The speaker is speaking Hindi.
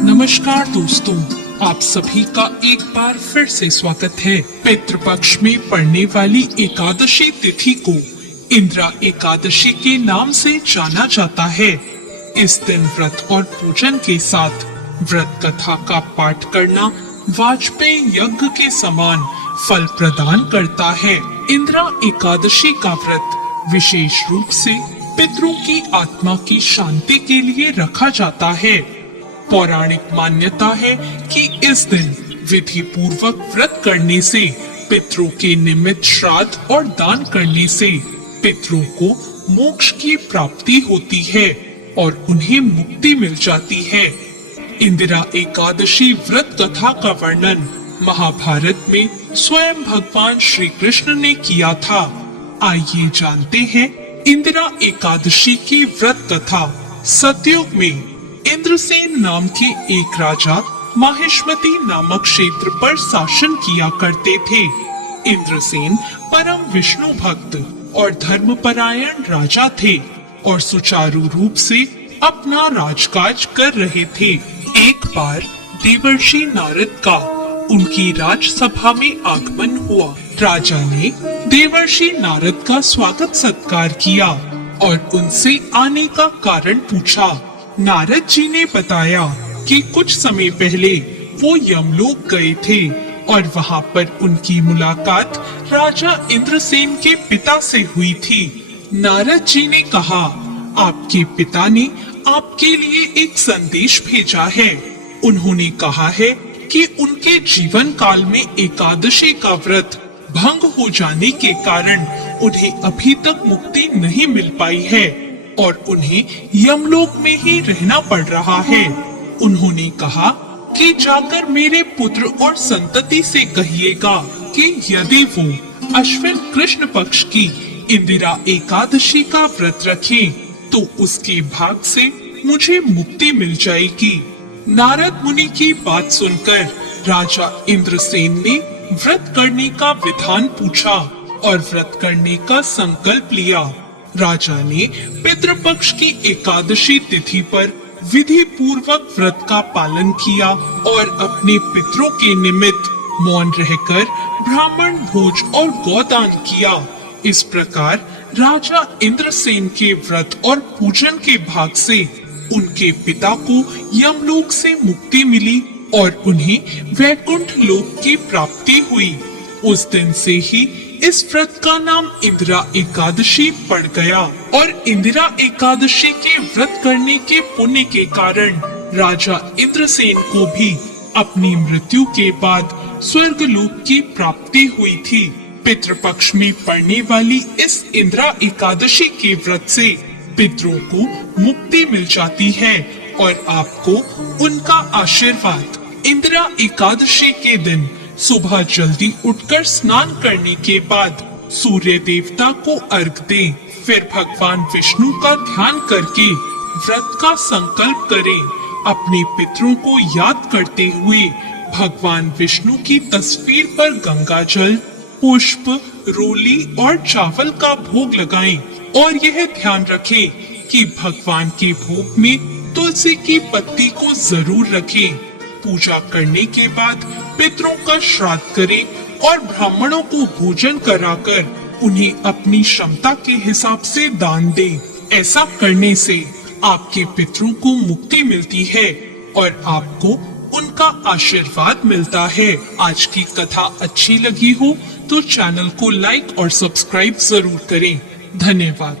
नमस्कार दोस्तों, आप सभी का एक बार फिर से स्वागत है। पितृपक्ष में पड़ने वाली एकादशी तिथि को इंदिरा एकादशी के नाम से जाना जाता है। इस दिन व्रत और पूजन के साथ व्रत कथा का पाठ करना वाजपेयी यज्ञ के समान फल प्रदान करता है। इंदिरा एकादशी का व्रत विशेष रूप से पितरों की आत्मा की शांति के लिए रखा जाता है। पौराणिक मान्यता है कि इस दिन विधि पूर्वक व्रत करने से, पितरों के निमित्त श्राद्ध और दान करने से पितरों को मोक्ष की प्राप्ति होती है और उन्हें मुक्ति मिल जाती है। इंदिरा एकादशी व्रत कथा का वर्णन महाभारत में स्वयं भगवान श्री कृष्ण ने किया था। आइए जानते हैं इंदिरा एकादशी की व्रत कथा। सतयुग में इंद्रसेन नाम के एक राजा माहिष्मती नामक क्षेत्र पर शासन किया करते थे। इंद्रसेन परम विष्णु भक्त और धर्मपरायण राजा थे और सुचारू रूप से अपना राजकाज कर रहे थे। एक बार देवर्षि नारद का उनकी राजसभा में आगमन हुआ। राजा ने देवर्षि नारद का स्वागत सत्कार किया और उनसे आने का कारण पूछा। नारद जी ने बताया कि कुछ समय पहले वो यमलोक गए थे और वहाँ पर उनकी मुलाकात राजा इंद्रसेन के पिता से हुई थी। नारद जी ने कहा, आपके पिता ने आपके लिए एक संदेश भेजा है। उन्होंने कहा है कि उनके जीवन काल में एकादशी का व्रत भंग हो जाने के कारण उन्हें अभी तक मुक्ति नहीं मिल पाई है और उन्हें यमलोक में ही रहना पड़ रहा है। उन्होंने कहा कि जाकर मेरे पुत्र और संतति से कहिएगा कि यदि वो अश्विन कृष्ण पक्ष की इंदिरा एकादशी का व्रत रखें तो उसके भाग से मुझे मुक्ति मिल जाएगी। नारद मुनि की बात सुनकर राजा इंद्रसेन ने व्रत करने का विधान पूछा और व्रत करने का संकल्प लिया। राजा ने पितृपक्ष की एकादशी तिथि पर विधि पूर्वक व्रत का पालन किया और अपने पितरों के निमित्त मौन रहकर ब्राह्मण भोज और गोदान किया। इस प्रकार राजा इंद्रसेन के व्रत और पूजन के भाग से उनके पिता को यमलोक से मुक्ति मिली और उन्हें वैकुंठ लोक की प्राप्ति हुई। उस दिन से ही इस व्रत का नाम इंदिरा एकादशी पड़ गया और इंदिरा एकादशी के व्रत करने के पुण्य के कारण राजा इंद्रसेन को भी अपनी मृत्यु के बाद स्वर्ग लोक की प्राप्ति हुई थी। पितृपक्ष में पड़ने वाली इस इंदिरा एकादशी के व्रत से पितरों को मुक्ति मिल जाती है और आपको उनका आशीर्वाद। इंदिरा एकादशी के दिन सुबह जल्दी उठकर स्नान करने के बाद सूर्य देवता को अर्घ दें, फिर भगवान विष्णु का ध्यान करके व्रत का संकल्प करें। अपने पितरों को याद करते हुए भगवान विष्णु की तस्वीर पर गंगा जल, पुष्प, रोली और चावल का भोग लगाएं और यह ध्यान रखें कि भगवान के भोग में तुलसी की पत्ती को जरूर रखें। पूजा करने के बाद पितरों का श्राद्ध करें और ब्राह्मणों को भोजन कराकर उन्हें अपनी क्षमता के हिसाब से दान दें। ऐसा करने से आपके पितरों को मुक्ति मिलती है और आपको उनका आशीर्वाद मिलता है। आज की कथा अच्छी लगी हो तो चैनल को लाइक और सब्सक्राइब जरूर करें। धन्यवाद।